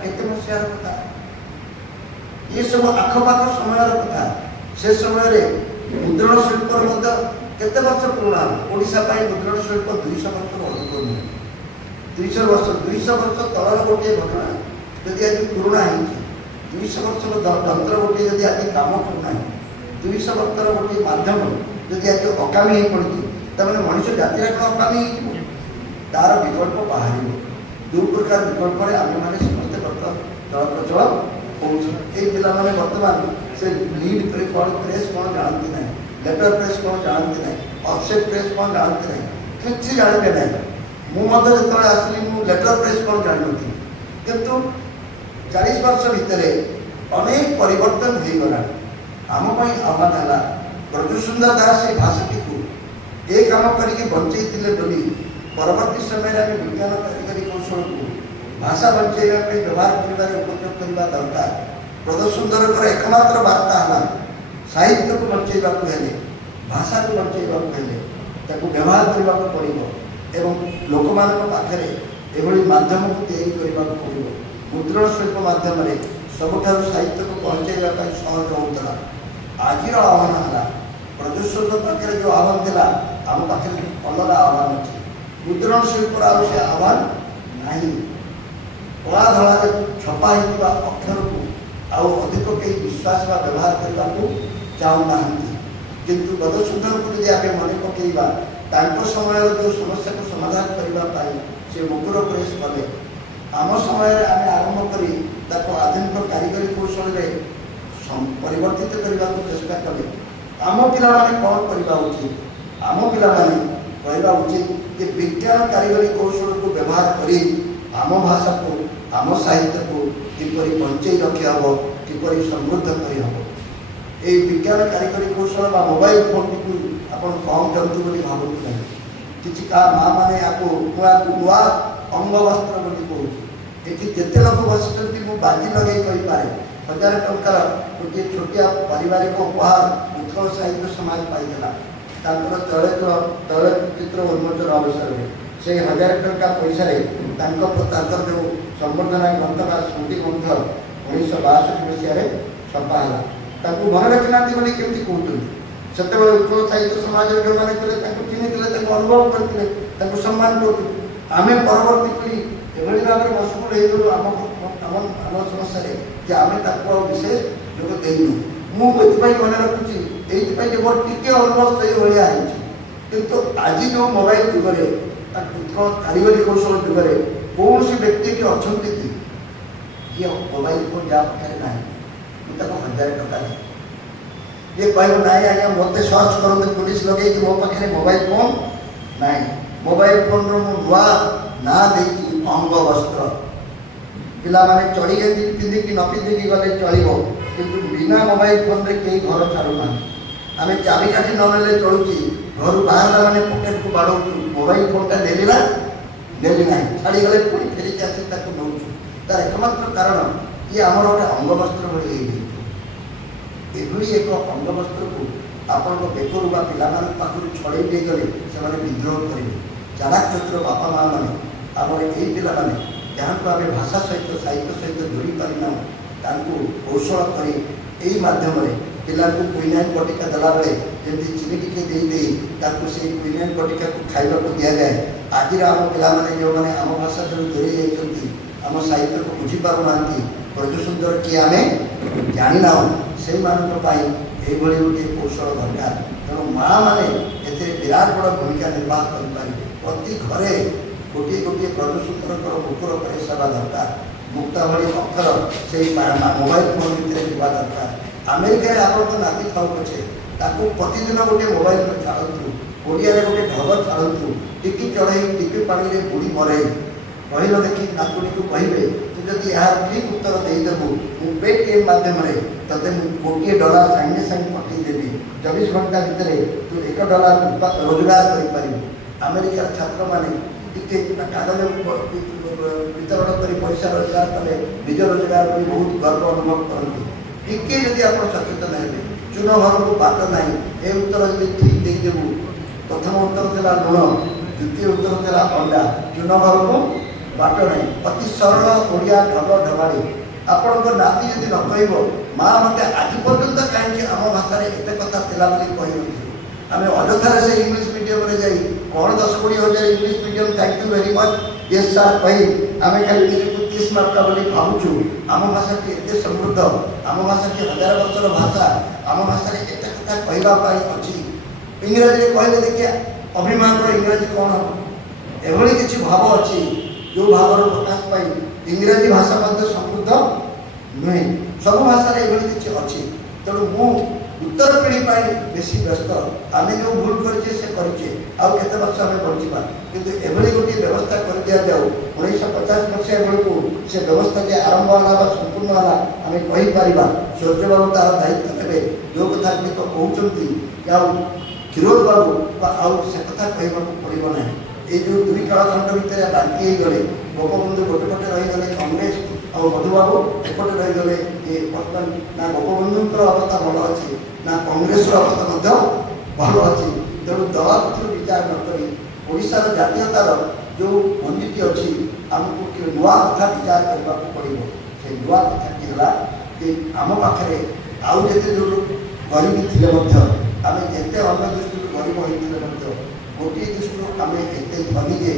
केते मसीहार कथा ये सब आखपाख समय कथा से समय मुद्रण शिल्प केते वर्ष पुराना ओडिशा मुद्रण शिल्प 200 वर्ष अधिक नुहे 200 वर्ष तलर गोटे घटना जदि आज पुराना है 200 वर्ष तंत्र गोटे जदि आज कम करना 200 वर्ष गोटे मध्यम जदि आज अकामी हो पड़ी तमें मनुष्य जाति कौन अकामी तार विकल्प बाहर जो प्रकार विकल्प आम मैंने समस्ते चल प्रचल हो बर्तमान से लीड प्रेस कौन जानती ना लेटर प्रेस कौन जानती ना ऑफसेट प्रेस कौन जानती ना किसी जानते ना मुझे जो आसली लेटर प्रेस कौन जानती किंतु 40 वर्ष भितर अनेक परिवर्तन हो गला आम आह्वान है प्रजुसुंदर दास से भाषाटी को ये कम करके बंचई बोली परवर्ती समय आम विज्ञान कारिगरी कौशल को भाषा बंचेगा व्यवहार कर उपयोग करने दरकार प्रजुसुंदर एकमात्र वार्ता है साहित्य को बंचेगा भाषा को बंचेगा व्यवहार करने पड़ो एवं लोक पाखे एभली मध्यम को या पड़ो मुद्रण शिल्प मध्यम सबुठ साहित्य को पहुँचाइबा सहज होता आज आह्वान है प्रजुसुंदर पाखे जो आह्वान था आम पाखे अलग आह्वान अच्छे मुद्रण शिल्प से आह्वान नहीं कला धड़ा छपा होता अक्षर को आउ अधिक कई विश्वास व व्यवहार करने को चाहूना किंतु मधुसूदन को यदि आम मन पकईवा समय जो समस्या को समाधान करने से मुकुर प्रेस कले आम समय आम आरंभ कर आधुनिक कारिगरी कौशल परिवर्तित करने को चेष्टा कले आम पिला कौन करवा उचित आम पिला कहवा उचित कि विज्ञान कारिगरी कौशल को व्यवहार कर आम भाषा को आम साहित्य को किपरि बंचई रखी हम किपरि समृद्ध करहब ये विज्ञान कारिगरी कौशल मोबाइल फोन टी आप कम जंतु बोली भावुँ ना किसी का माँ मैंने आपको नुआ अंग वस्त्र बोली कहूँ ये जिते लोक बस मुझे बाजी लगे कहीपे 1000 टंकार गोटे छोटिया पारिवारिक उपहार उत्कल साहित्य समाज पाइला चलचित्र उन्मोचन अवसर में से 1000 टंका पैसा जो संबर्धना ग्रंथ बा स्मृति ग्रंथ 1962 मसीह छपाला मन रखी ना केमी कहते से उत्कल साहित्य समाज जो मैंने चिन्ह अनुभव करते सम्मान करते आम परवर्ती पीढ़ी एभली भाव में मशगुल हो आम समस्या कि आम विशेष जोग देनु मुझे मन रखुची ये मोर टी अनुभव से भाया किंतु आज जो मोबाइल जुगे कारिगरी कौशल जुगे कौन सी व्यक्ति की अच्छा कि मोबाइल फोन जहाँ पाखे ना मुझे 1000 टका ये कह ना आज्ञा मत सर्च करते पुलिस लगे कि मो पाखे मोबाइल फोन ना मोबाइल फोन नुआ ना देखी अंग वस्त्र पिला माने चढ़ी गई पिंधिकी न पिंधिकी गले चलो किंतु बिना मोबाइल फोन रे कई घर छाड़ूना आम चाबिकाठी न नेले चलुची घर बाहर मैंने पकेट को बाड़ू मोबाइल फोन नेली ना नेली ना छाड़ी गले पुणी फेरिक आसी नौ तार एकमात्र कारण ये आमर गोटे अंग वस्त्र भाई एक अंग वस्त्र को ଆପଣଙ୍କ ବେକରୁ ବା ପିଲାମାନଙ୍କ ପାଖରୁ ଛଡ଼େଇ ନେଇଗଲେ ସେମାନେ ବିଦ୍ରୋହ କରିବେ। ଚାଣାକ୍ଷତ୍ର ବାପା ମା' ମାନେ ଆମର ଏଇ ପିଲାମାନେ ଯାହାଙ୍କୁ ଆମେ ଭାଷା ସହିତ ସାହିତ୍ୟ ସହିତ ଯୋଡ଼ି ପାରିନାହୁଁ ତାଙ୍କୁ କୌଶଳ କରି ଏଇ ମାଧ୍ୟମରେ ପିଲାଙ୍କୁ କ୍ୱିନାଇନ୍ ବଟିକା ଦେଲାବେଳେ ଯେମିତି ଚିନି ଟିକେ ଦେଇ ତାଙ୍କୁ ସେଇ କ୍ୱିନାଇନ୍ ବଟିକାକୁ ଖାଇବାକୁ ଦିଆଯାଏ। ଆଜିର ଆମ ପିଲାମାନେ ଯେଉଁମାନେ ଆମ ଭାଷା ଯେଉଁ ଦୂରେଇ ଯାଇଛନ୍ତି, ଆମ ସାହିତ୍ୟକୁ ବୁଝିପାରୁନାହାନ୍ତି, ବ୍ରଜ ସୁନ୍ଦର କିଏ ଆମେ ଜାଣିନାହୁଁ, ସେଇମାନଙ୍କ ପାଇଁ ଏଇଭଳି ଗୋଟିଏ କୌଶଳ ଦରକାର। ତେଣୁ ମାଆ ମାନେ ଏଥିରେ ବିରାଟ ବଡ଼ ଭୂମିକା ନିର୍ବାହ କରିପାରିବେ। ପ୍ରତି ଘରେ ଗୋଟିଏ ଗୋଟିଏ ବ୍ରଜ ସୁନ୍ଦରଙ୍କର ମୁକୁର ପ୍ରବେଶ ହେବା ଦରକାର। ମୁକ୍ତା ଭଳି ଅକ୍ଷର ସେଇ ମୋବାଇଲ ଫୋନ୍ ଭିତରେ ଯିବା ଦରକାର। ଆମେରିକାରେ ଆପଣଙ୍କ ନାତି ଥାଉ ପଛେ ତାକୁ ପ୍ରତିଦିନ ଗୋଟିଏ ମୋବାଇଲ ଛାଡ଼ନ୍ତୁ, ଓଡ଼ିଆରେ ଗୋଟିଏ ଢଗ ଛାଡ଼ନ୍ତୁ, ଟିକି ଚଢ଼େଇ ଟିକି ପାଣିରେ ବୁଡ଼ି ମରେଇ କହିଲ ଦେଖି ନାତୁଣୀକୁ କହିବେ ତୁ ଯଦି ଏହାର ଠିକ୍ ଉତ୍ତର ଦେଇଦେବୁ ମୁଁ ପେଟିଏମ୍ ମାଧ୍ୟମରେ ତତେ ମୁଁ $1 ସାଙ୍ଗେ ସାଙ୍ଗେ ପଠାଇଦେବି, 24 ଘଣ୍ଟା ଭିତରେ ତୁ $1 ରୋଜଗାର କରିପାରିବୁ। ଆମେରିକାର ଛାତ୍ରମାନେ ଟିକେ କାଗଜ ବିତରଣ କରି ପଇସା ରୋଜଗାର କଲେ ନିଜ ରୋଜଗାର କରି ବହୁତ ଗର୍ବ ଅନୁଭବ କରନ୍ତି। ଟିକେ ଯଦି ଆପଣ ସଚେତନ ହେବେ, ଚୂନ ଘରକୁ ବାଟ ନାହିଁ, ଏ ଉତ୍ତର ଯଦି ଠିକ୍ ଦେଇଦେବୁ, ପ୍ରଥମ ଉତ୍ତର ଥିଲା ଲୁଣ, ଦ୍ୱିତୀୟ ଉତ୍ତର ଥିଲା ଅଣ୍ଡା, ଚୂନ ଘରକୁ ବାଟ ନାହିଁ। ଅତି ସରଳ ଓଡ଼ିଆ ଢଗ ଢଗାଡ଼ି ଆପଣଙ୍କ ନାତି ଯଦି ନ କହିବ ମା ମୋତେ ଆଜି ପର୍ଯ୍ୟନ୍ତ କାହିଁକି ଆମ ଭାଷାରେ ଏତେ କଥା ଥିଲା ବୋଲି କହିନଥିଲୁ। ଆମେ ଅଯଥାରେ ସେ ଇଂଲିଶ ମିଡ଼ିୟମରେ ଯାଇ କ'ଣ 10-20 ହଜାର English medium thank you very much yes sir କହି ଆମେ ଖାଲି ନିଜକୁ 30 ମାର୍କ ବୋଲି ଭାବୁଛୁ। ଆମ ଭାଷାଟି ଏତେ ସମୃଦ୍ଧ, ଆମ ଭାଷାଟି 1000 ବର୍ଷର ଭାଷା, ଆମ ଭାଷାରେ ଏତେ କଥା କହିବା ପାଇଁ ଅଛି। ଇଂରାଜୀରେ କହିଲେ ଦେଖିଆ ଅଭିମାନର ଇଂରାଜୀ କ'ଣ ହେବ? ଏଭଳି କିଛି ଭାବ ଅଛି ଯେଉଁ ଭାବର ପ୍ରକାଶ ପାଇଁ ଇଂରାଜୀ ଭାଷା ମଧ୍ୟ ସମୃଦ୍ଧ ନୁହେଁ। ସବୁ ଭାଷାରେ ଏଭଳି କିଛି ଅଛି। ତେଣୁ ମୁଁ ଉତ୍ତର ପିଢ଼ି ପାଇଁ ବେଶୀ ବ୍ୟସ୍ତ। ଆମେ ଯେଉଁ ଭୁଲ କରିଛେ ସେ କରିଛେ, ଆଉ କେତେ ବର୍ଷ ଆମେ ବଞ୍ଚିବା, କିନ୍ତୁ ଏଭଳି ଗୋଟିଏ ବ୍ୟବସ୍ଥା କରିଦିଆଯାଉ 1950 ମସିହା ବେଳକୁ ସେ ବ୍ୟବସ୍ଥା ଯେ ଆରମ୍ଭ ହେଲା ବା ସମ୍ପୂର୍ଣ୍ଣ ହେଲା ଆମେ କହିପାରିବା। ସୂର୍ଯ୍ୟବାବୁ ତାର ଦାୟିତ୍ୱ ନେବେ। ଯେଉଁ କଥା ଗୁଡ଼ିକ କହୁଛନ୍ତି ଆଉ କ୍ଷୀରୋଦ ବାବୁ ଆଉ ସେ କଥା କହିବାକୁ ପଡ଼ିବ ନାହିଁ। ଏଇ ଯେଉଁ 2 କାଳଖଣ୍ଡ ଭିତରେ ବାନ୍ତି ହେଇଗଲେ, ଗୋପବନ୍ଧୁ ଗୋଟେ ପଟେ ରହିଗଲେ କଂଗ୍ରେସ ଆଉ ମଧୁବାବୁ ଏପଟେ ରହିଗଲେ ବର୍ତ୍ତମାନ ନା ଗୋପବନ୍ଧୁଙ୍କର ଅବସ୍ଥା ଭଲ ଅଛି ନା କଂଗ୍ରେସର ଅବସ୍ଥା ମଧ୍ୟ ଭଲ ଅଛି। ତେଣୁ ଦଳ ପକ୍ଷରୁ ବିଚାର ନ କରି ଓଡ଼ିଶାର ଜାତୀୟତାର ଯେଉଁ ମଞ୍ଜିଟି ଅଛି ଆମକୁ ନୂଆ କଥା ବିଚାର କରିବାକୁ ପଡ଼ିବ। ସେଇ ନୂଆ କଥାଟି ହେଲା ଯେ ଆମ ପାଖରେ ଆଉ ଯେତେ ଯେଉଁ ଗରିବ ଥିଲେ ମଧ୍ୟ, ଆମେ ଯେତେ ଅନ୍ୟ ଦୃଷ୍ଟିରୁ ଗରିବ ହୋଇଥିଲେ ମଧ୍ୟ ଗୋଟିଏ ଦୃଷ୍ଟିରୁ ଆମେ ଏତେ ଧନୀ ଯେ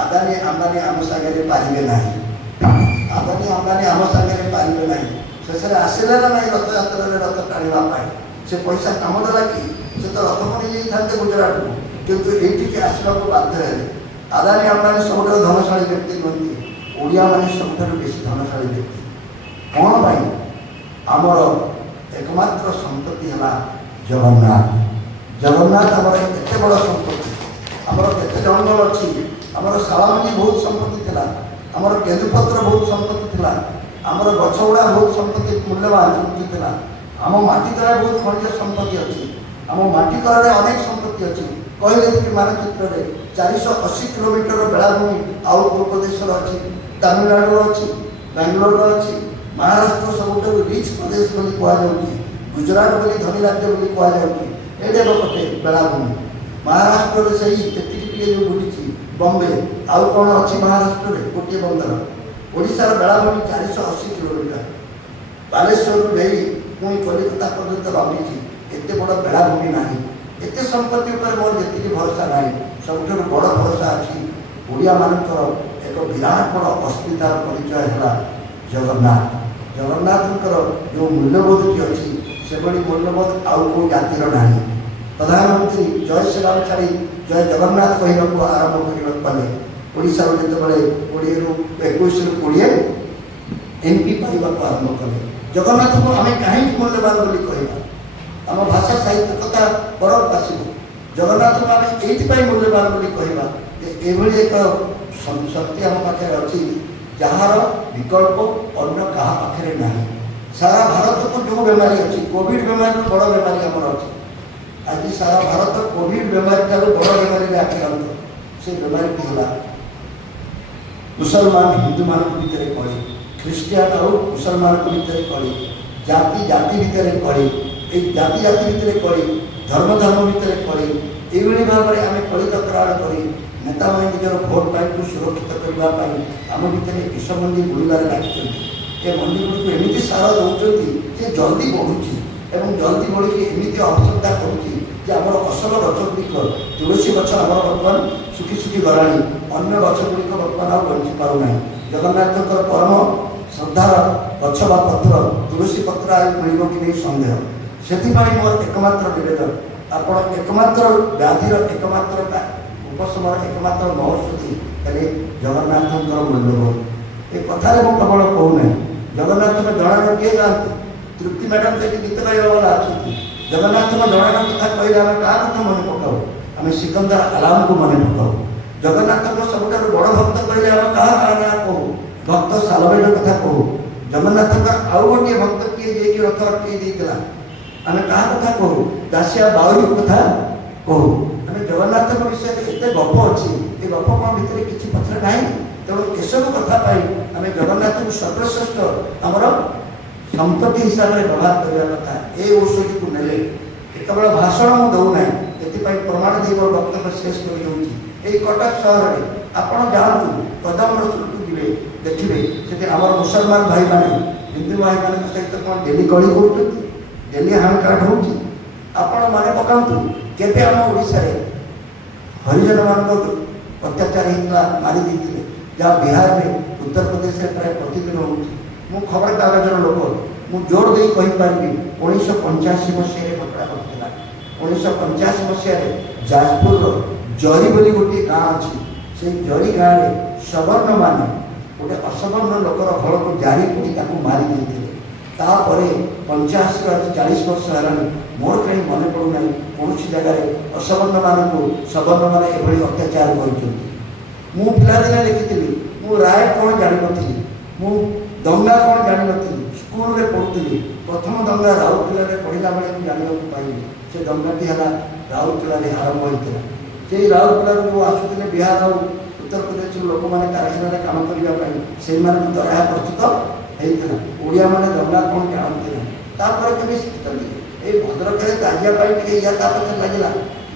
ଆଦାନୀ ଆମ୍ବାନୀ ଆମ ସାଙ୍ଗରେ ପାରିବେ ନାହିଁ। ଆଦାନୀ ଆମ୍ବାନୀ ଆମ ସାଙ୍ଗରେ ପାରିବେ ନାହିଁ। ଶେଷରେ ଆସିଲେ ନା ନାହିଁ ରଥଯାତ୍ରାରେ ରଥ ଟାଣିବା ପାଇଁ? ସେ ପଇସା କାମ ଦେଲା କି? ସେ ତ ରଥ କରି ଯାଇଥାନ୍ତେ ଗୁଜରାଟକୁ, କିନ୍ତୁ ଏଇଠିକି ଆସିବାକୁ ବାଧ୍ୟ ହେଲେ। ଆଦାନୀ ଆମ୍ବାନୀ ସବୁଠାରୁ ଧନଶାଳୀ ବ୍ୟକ୍ତି ନୁହନ୍ତି, ଓଡ଼ିଆମାନେ ସବୁଠାରୁ ବେଶୀ ଧନଶାଳୀ ବ୍ୟକ୍ତି। କ'ଣ ପାଇଁ? ଆମର ଏକମାତ୍ର ସମ୍ପତ୍ତି ହେଲା ଜଗନ୍ନାଥ। ଜଗନ୍ନାଥ ଆମର ଏତେ ବଡ଼ ସମ୍ପତ୍ତି। ଆମର କେତେ ଜଙ୍ଗଲ ଅଛି, ଆମର ଶାଳମଞ୍ଜି ବହୁତ ସମ୍ପତ୍ତି ଥିଲା, ଆମର କେନ୍ଦୁପତ୍ର ବହୁତ ସମ୍ପତ୍ତି ଥିଲା, ଆମର ଗଛ ଗୁଡ଼ା ବହୁତ ସମ୍ପତ୍ତି ମୂଲ୍ୟବାନ ସମ୍ପତ୍ତି ଥିଲା, ଆମ ମାଟି ତଳେ ବହୁତ ଖଣିଜ ସମ୍ପତ୍ତି ଅଛି, ଆମ ମାଟି ତଳରେ ଅନେକ ସମ୍ପତ୍ତି ଅଛି। କହିଲେ କି ମାନଚିତ୍ରରେ 480 କିଲୋମିଟର ବେଳାଭୂମି ଆଉ ପୂର୍ବ ଦେଶର ଅଛି, ତାମିଲନାଡୁର ଅଛି, ବାଙ୍ଗଲୋରର ଅଛି, ମହାରାଷ୍ଟ୍ର ସବୁଠାରୁ ରିଚ୍ ପ୍ରଦେଶ ବୋଲି କୁହାଯାଉଛି, ଗୁଜରାଟ ବୋଲି ଧନୀ ରାଜ୍ୟ ବୋଲି କୁହାଯାଉଛି। ଏଇଟା ଗୋଟେ ବେଳାଭୂମି। ମହାରାଷ୍ଟ୍ରରେ ସେଇ ଏତିକି ଟିକେ ଯେଉଁ ବୁଲିଛି ବମ୍ବେ, ଆଉ କ'ଣ ଅଛି ମହାରାଷ୍ଟ୍ରରେ? ଗୋଟିଏ ବନ୍ଦର। ଓଡ଼ିଶାର ବେଳାଭୂମି 480 କିଲୋମିଟର। ବାଲେଶ୍ୱରରୁ ନେଇ ପୁଣି କଲିକତା ପର୍ଯ୍ୟନ୍ତ ଲମ୍ବିଛି। ଏତେ ବଡ଼ ବେଳାଭୂମି ନାହିଁ। ଏତେ ସମ୍ପତ୍ତି ଉପରେ ମୋର ଯେତିକି ଭରସା ନାହିଁ, ସବୁଠାରୁ ବଡ଼ ଭରସା ଅଛି ଓଡ଼ିଆମାନଙ୍କର ଏକ ବିରାଟ ବଡ଼ ଅସ୍ମିତାର ପରିଚୟ ହେଲା ଜଗନ୍ନାଥ। ଜଗନ୍ନାଥଙ୍କର ଯେଉଁ ମୂଲ୍ୟବୋଧଟି ଅଛି ସେଭଳି ମୂଲ୍ୟବୋଧ ଆଉ କେଉଁ ଜାତିର ନାହିଁ। ପ୍ରଧାନମନ୍ତ୍ରୀ ଜୟ ଶ୍ରୀରାମ ଛାଡ଼ି ଜୟ ଜଗନ୍ନାଥ କହିବାକୁ ଆରମ୍ଭ କରିବାକୁ କଲେ। ଓଡ଼ିଶାରୁ ଯେତେବେଳେ 20ରୁ 20 MP ପାଇବାକୁ ଆରମ୍ଭ କଲେ, ଜଗନ୍ନାଥକୁ ଆମେ କାହିଁକି ମୂଲ୍ୟବାନ ବୋଲି କହିବା? ଆମ ଭାଷା ସାହିତ୍ୟ କଥା ବରଫ ଆସିବ। ଜଗନ୍ନାଥକୁ ଆମେ ଏଇଥିପାଇଁ ମୂଲ୍ୟବାନ ବୋଲି କହିବା ଯେ ଏଭଳି ଏକ ଶକ୍ତି ଆମ ପାଖରେ ଅଛି ଯାହାର ବିକଳ୍ପ ଅନ୍ୟ କାହା ପାଖରେ ନାହିଁ। ସାରା ଭାରତକୁ ଯେଉଁ ବେମାରୀ ଅଛି, କୋଭିଡ଼ ବେମାରୀରୁ ବଡ଼ ବେମାରୀ ଆମର ଅଛି। ଆଜି ସାରା ଭାରତ କୋଭିଡ଼ ବେମାରୀଠାରୁ ବଡ଼ ବେମାରୀରେ ଆକ୍ରାନ୍ତ। ସେ ବେମାରୀଟି ହେଲା ମୁସଲମାନ ହିନ୍ଦୁମାନଙ୍କ ଭିତରେ କଳି, ଖ୍ରୀଷ୍ଟିଆନ ଆଉ ମୁସଲମାନଙ୍କ ଭିତରେ କଳି, ଜାତି ଜାତି ଭିତରେ କଳି, এই জাতি জাতি ভিତରେ କଳି ଧର୍ମ ଧର୍ମ ଭିତରେ କଳି ଏଇଭଳି ଭାବରେ ଆମେ କଳି ତକରାର କରି ନେତାମାନେ ନିଜର ଭୋଟ ବ୍ୟାଙ୍କକୁ ସୁରକ୍ଷିତ କରିବା ପାଇଁ ଆମ ଭିତରେ ବିଷମଣ୍ଡି ବୁଲିବାରେ ଲାଗିଛନ୍ତି। ଏ ମଣ୍ଡିଗୁଡ଼ିକୁ ଏମିତି ସାର ଦେଉଛନ୍ତି ଯେ ଜଲ୍ଦି ବଢ଼ୁଛି ଏବଂ ଜଲ୍ଦି ବଢ଼ିକି ଏମିତି ଅସୁବିଧା କରୁଛି ଯେ ଆମର ଅସଲ ଗଛ ଗୁଡ଼ିକ ତୁଳସୀ ଗଛ ଆମର ବର୍ତ୍ତମାନ ଶୁଖି ଶୁଖି ଗଲାଣି, ଅନ୍ୟ ଗଛ ଗୁଡ଼ିକ ବର୍ତ୍ତମାନ ଆଉ ବଞ୍ଚି ପାରୁନାହିଁ। ଜଗନ୍ନାଥଙ୍କର ପରମ ଶ୍ରଦ୍ଧାର ଗଛ ବା ପତ୍ର ତୁଳସୀ ପତ୍ର ଆଉ ମିଳିବ କି ନେଇ ସନ୍ଦେହ। ସେଥିପାଇଁ ମୋର ଏକମାତ୍ର ନିବେଦନ, ଆପଣ ଏକମାତ୍ର ବ୍ୟାଧିର ଏକମାତ୍ର ଉପଶମର ଏକମାତ୍ର ମହୋଷଧି ହେଲେ ଜଗନ୍ନାଥଙ୍କର ମୂଲ୍ୟବୋଧ। ଏ କଥାରେ ମୁଁ କେବଳ କହୁନାହିଁ, ଜଗନ୍ନାଥଙ୍କ ଜଣାଣ କିଏ ଯାଆନ୍ତି? ତୃପ୍ତି ମ୍ୟାଡ଼ାମ୍ ସେଠି ଗୀତ ଗାଇବା ବାଲା ଅଛନ୍ତି। ଜଗନ୍ନାଥଙ୍କ ଜଣାଣ କଥା କହିଲେ ଆମେ କାହା କଥା ମନେ ପକାଉ? ଆମେ ସିକନ୍ଦର ଆଲାମକୁ ମନେ ପକାଉ। ଜଗନ୍ନାଥଙ୍କ ସବୁଠାରୁ ବଡ଼ ଭକ୍ତ କହିଲେ ଆମେ କାହା ନାଁ କହୁ? ଭକ୍ତ ସାଲବେଗ କଥା କହୁ। ଜଗନ୍ନାଥଙ୍କ ଆଉ ଗୋଟିଏ ଭକ୍ତ କିଏ ଯିଏକି ରଥ ଅଟକେଇ ଦେଇଥିଲା, ଆମେ କାହା କଥା କହୁ? ଦାସିଆ ବାଉରୀ କଥା କହୁ। ଆମେ ଜଗନ୍ନାଥଙ୍କ ବିଷୟରେ ଏତେ ଗପ ଅଛି, ଏ ଗପ କ'ଣ ଭିତରେ କିଛି ପଛରେ ନାହିଁ? ତେଣୁ ଏସବୁ କଥା ପାଇଁ ଆମେ ଜଗନ୍ନାଥଙ୍କୁ ସର୍ବଶ୍ରେଷ୍ଠ ଆମର ସମ୍ପତ୍ତି ହିସାବରେ ବ୍ୟବହାର କରିବା କଥା। ଏ ଔଷଧିକୁ ନେଲେ କେବଳ ଭାଷଣ ମୁଁ ଦେଉନାହିଁ, ଏଥିପାଇଁ ପ୍ରମାଣ ଦେଇ ମୋର ବକ୍ତବ୍ୟ ଶେଷ କରିଦେଉଛି। ଏଇ କଟକ ସହରରେ ଆପଣ ଯାଆନ୍ତୁ, କଦମ ରସୁଲକୁ ଯିବେ, ଦେଖିବେ ସେଠି ଆମର ମୁସଲମାନ ଭାଇମାନେ ହିନ୍ଦୁ ଭାଇମାନଙ୍କ ସହିତ କ'ଣ ଡେଲି କଳି କରୁଛନ୍ତି, ଡେଲି ହାଣକାଟ ହେଉଛି। ଆପଣ ମନେ ପକାନ୍ତୁ କେବେ ଆମ ଓଡ଼ିଶାରେ ହରିଜନମାନଙ୍କ ଅତ୍ୟାଚାର ହେଇଥିଲା, ମାରି ଦେଇଥିଲେ, ଯାହା ବିହାରରେ ଉତ୍ତରପ୍ରଦେଶରେ ପ୍ରାୟ ପ୍ରତିଦିନ ହେଉଛି। ମୁଁ ଖବରକାଗଜର ଲୋକ, ମୁଁ ଜୋର ଦେଇ କହିପାରିବି 1985 ମସିହାରେ ଘଟଣା ଘଟିଥିଲା। 1985 ମସିହାରେ ଯାଜପୁରର ଜରି ବୋଲି ଗୋଟିଏ ଗାଁ ଅଛି, ସେଇ ଜରି ଗାଁରେ ସବର୍ଣ୍ଣମାନେ ଗୋଟେ ଅସବର୍ଣ୍ଣ ଲୋକର ହଳକୁ ଜାରି କରି ତାକୁ ମାରି ଦେଇଥିଲେ। ତାପରେ 85ରୁ ଆଜି 40 ବର୍ଷ ହେଲାଣି, ମୋର କାହିଁ ମନେ ପଡ଼ୁନାହିଁ କୌଣସି ଜାଗାରେ ଅସବର୍ଣ୍ଣମାନଙ୍କୁ ସବର୍ଣ୍ଣମାନେ ଏଭଳି ଅତ୍ୟାଚାର କରିଛନ୍ତି। ମୁଁ ପିଲାଦିନେ ଲେଖିଥିଲି, ମୁଁ ରାୟ କ'ଣ ଜାଣିନଥିଲି, ମୁଁ ଦଙ୍ଗା କ'ଣ ଜାଣିନଥିଲି, ସ୍କୁଲରେ ପଢ଼ୁଥିଲି। ପ୍ରଥମ ଦଙ୍ଗା ରାଉରକେଲାରେ ପଢ଼ିଲା ବେଳେ ମୁଁ ଜାଣିବାକୁ ପାଇଲି। ସେ ଦଙ୍ଗାଟି ହେଲା ରାଉରକେଲାରେ ଆରମ୍ଭ ହୋଇଥିଲା। ସେଇ ରାଉରକେଲାରୁ ଯେଉଁ ଆସୁଥିଲେ ବିହାର ଆଉ ଉତ୍ତରପ୍ରଦେଶରୁ ଲୋକମାନେ କାରଖାନାରେ କାମ କରିବା ପାଇଁ, ସେଇମାନଙ୍କୁ ଦରମା ପ୍ରସ୍ତୁତ ହେଇଥିଲା। ଓଡ଼ିଆମାନେ ଦଙ୍ଗା କ'ଣ ଜାଣନ୍ତି ନାହିଁ। ତାପରେ କେବେ ଶିଖିଛନ୍ତି? ଏଇ ଭଦ୍ରକରେ ତାଜିଆ ପାଇଁ ଟିକେ ଇୟା ତାପଛରେ ଲାଗିଲା,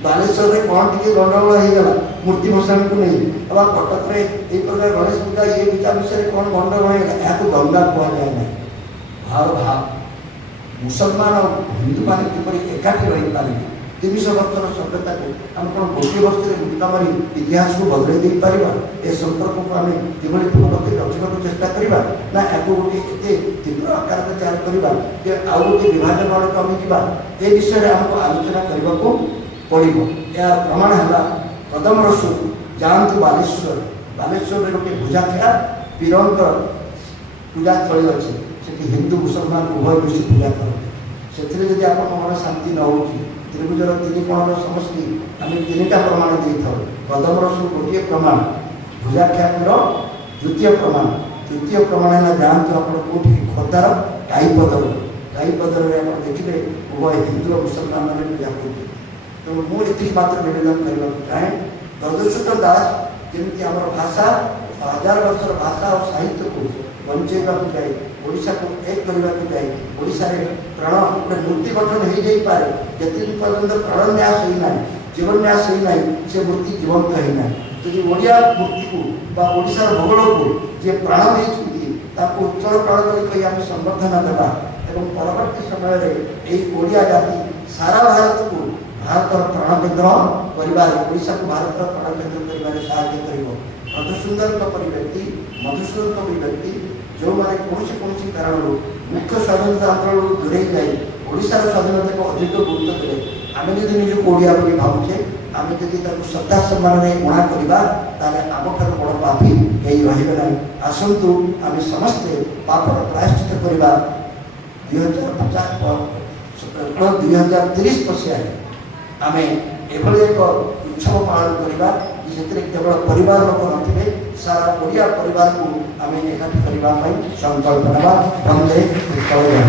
ବାଲେଶ୍ୱରରେ କ'ଣ ଟିକେ ଗଣ୍ଡଗୋଳ ହେଇଗଲା ମୂର୍ତ୍ତି ଭସାଣୀକୁ ନେଇ, ଅବା କଟକରେ ଏଇ ପ୍ରକାର ଗଣେଶ ପୂଜା ଇଏ ପୂଜା ବିଷୟରେ କ'ଣ ଗଣ୍ଡଗୋଳ ହେଇଗଲା, ଏହାକୁ ଦଙ୍ଗା କୁହାଯାଏ ନାହିଁ। ମୁସଲମାନ ଆଉ ହିନ୍ଦୁମାନେ କିପରି ଏକାଠି ରହିପାରିବେ? 300 ବର୍ଷର ସଭ୍ୟତାକୁ ଆମେ କ'ଣ ଗୋଟିଏ ବର୍ଷରେ ମୁକ୍ତ ମାରି ଇତିହାସକୁ ବଦଳାଇ ଦେଇପାରିବା? ଏ ସମ୍ପର୍କକୁ ଆମେ କିଭଳି ପୁନଃ ରଖିବାକୁ ଚେଷ୍ଟା କରିବା, ନା ଏହାକୁ ଗୋଟିଏ ଏତେ ତୀବ୍ର ଆକାରରେ ତିଆରି କରିବା ଯେ ଆଉ ଗୋଟିଏ ବିଭାଜନ ଆଡ଼କୁ ଆମେ ଯିବା? ଏ ବିଷୟରେ ଆମକୁ ଆଲୋଚନା କରିବାକୁ ପଡ଼ିବ। ଏହାର ପ୍ରମାଣ ହେଲା କଦମ ରସୁଲ ଯାଆନ୍ତୁ ବାଲେଶ୍ୱର, ବାଲେଶ୍ୱରରେ ଗୋଟିଏ ଭୁଜାଖିଆ ପୀରଙ୍କର ପୂଜାସ୍ଥଳୀ ଅଛି, ସେଠି ହିନ୍ଦୁ ମୁସଲମାନ ଉଭୟ ମିଶି ପୂଜା କରନ୍ତି। ସେଥିରେ ଯଦି ଆପଣଙ୍କ ମନ ଶାନ୍ତି ନ ହେଉଛି, ତ୍ରିଭୁଜର 3 କୋଣର ସମସ୍ତେ ଆମେ 3ଟା ପ୍ରମାଣ ଦେଇଥାଉ। କଦମ ରସୁଲ ଗୋଟିଏ ପ୍ରମାଣ, ଭୁଜାଖିଆ ପୀର ଦ୍ୱିତୀୟ ପ୍ରମାଣ, ତୃତୀୟ ପ୍ରମାଣ ହେଲା ଯାଆନ୍ତୁ ଆପଣ କେଉଁଠିକି ଖୋର୍ଦ୍ଧାର କାଇପଦର, କାଇପଦରରେ ଆପଣ ଦେଖିବେ ଉଭୟ ହିନ୍ଦୁ ଓ ମୁସଲମାନମାନେ ପୂଜା କରୁଛନ୍ତି। ତେଣୁ ମୁଁ ଏତିକି ମାତ୍ର ନିବେଦନ କରିବାକୁ ଚାହେଁ, ମଧୁସୂଦନ ଦାସ ଯେମିତି ଆମର ଭାଷା, 1000 ବର୍ଷର ଭାଷା ଓ ସାହିତ୍ୟକୁ ବଞ୍ଚେଇବାକୁ ଯାଇ, ଓଡ଼ିଶାକୁ ଏକ କରିବାକୁ ଯାଇ, ଓଡ଼ିଶାରେ ପ୍ରାଣ ଗୋଟେ ମୂର୍ତ୍ତି ଗଠନ ହେଇଯାଇପାରେ, ଯେତିକି ପର୍ଯ୍ୟନ୍ତ ପ୍ରାଣ ନ୍ୟାସ ହୋଇନାହିଁ, ଜୀବନ ନ୍ୟାସ ହୋଇନାହିଁ, ସେ ମୂର୍ତ୍ତି ଜୀବନ୍ତ ହୋଇନାହିଁ। ଯଦି ଓଡ଼ିଆ ମୂର୍ତ୍ତିକୁ ବା ଓଡ଼ିଶାର ଭୂଗୋଳକୁ ଯିଏ ପ୍ରାଣ ଦେଇଛନ୍ତି ତାକୁ ଉଚ୍ଚଳ ପ୍ରାଣ ବୋଲି କହି ଆମେ ସମ୍ବର୍ଦ୍ଧନା ଦେବା ଏବଂ ପରବର୍ତ୍ତୀ ସମୟରେ ଏହି ଓଡ଼ିଆ ଜାତି ସାରା ଭାରତକୁ ଭାରତର ପ୍ରାଣକେନ୍ଦ୍ର କରିବାରେ, ଓଡ଼ିଶାକୁ ଭାରତର ପ୍ରାଣକେନ୍ଦ୍ର କରିବାରେ ସାହାଯ୍ୟ କରିବ। ମଧୁସୂଦନଙ୍କ ପରି ବ୍ୟକ୍ତି, ମଧୁସୂଦନଙ୍କ ପରି ବ୍ୟକ୍ତି ଯେଉଁମାନେ କୌଣସି କାରଣରୁ ମୁଖ୍ୟ ସ୍ୱାଧୀନତା ଆନ୍ଦୋଳନରୁ ଦୂରେଇ ଯାଇ ଓଡ଼ିଶାର ସ୍ୱାଧୀନତାକୁ ଅଧିକ ଗୁରୁତ୍ୱ ଦେଲେ, ଆମେ ଯଦି ନିଜକୁ ଓଡ଼ିଆ ବୋଲି ଭାବୁଛେ, ଆମେ ଯଦି ତାକୁ ଶ୍ରଦ୍ଧା ସମ୍ମାନରେ ଗଣା କରିବା, ତାହେଲେ ଆମଠାରୁ ବଡ଼ ପାପୀ କେହି ରହିବେ ନାହିଁ। ଆସନ୍ତୁ ଆମେ ସମସ୍ତେ ପାପର ପ୍ରାୟଶ୍ଚିତ କରିବା। 2030 ମସିହାରେ ଆମେ ଏଭଳି ଏକ ଉତ୍ସବ ପାଳନ କରିବା ସେଥିରେ କେବଳ ପରିବାର ଲୋକ ନଥିବେ, ସାରା ଓଡ଼ିଆ ପରିବାରକୁ ଆମେ ଏକାଠି କରିବା ପାଇଁ ସଂକଳ୍ପ ନେବା। ବନ୍ଦେ ଉତ୍କଳ।